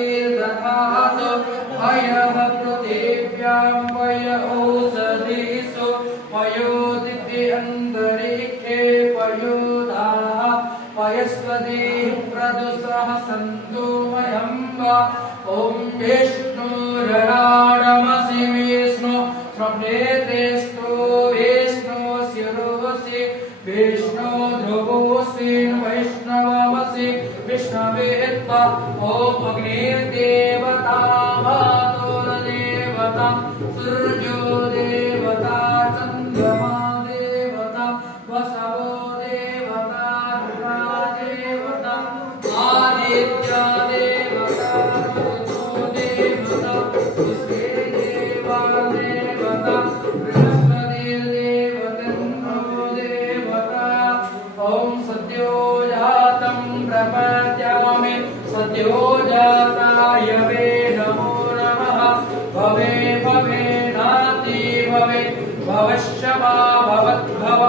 बृहस्पतिर्दधातु अयः पृथिव्यां वय ओषधीषु वयोदिति अन्तरिक्षे वयोधाः वयस्पतिः प्रदुषः सन्तु मयम्ब ॐ विष्णुरराडमसि विष्णु स्वप्नेत्रेष्टो विष्णु शिरोसि विष्णु ध्रुवोऽसि वैष्णवमसि विष्णवे त्वा ॐ अग्निर्देवता वातोर्देवता सूर्यो देवता चन्द्रमा देवता वसवो देवता रुद्रा देवता आदित्य देवता ऋतु देवता विश्वे देवा देवता बृहस्पतिर्देवतन्नो देवता ॐ सद्यो जातं प्रपद्यामि सद्यो जाताय वे नमो नमः भवे भवे नाति भवे भवश्च वा भवद्भव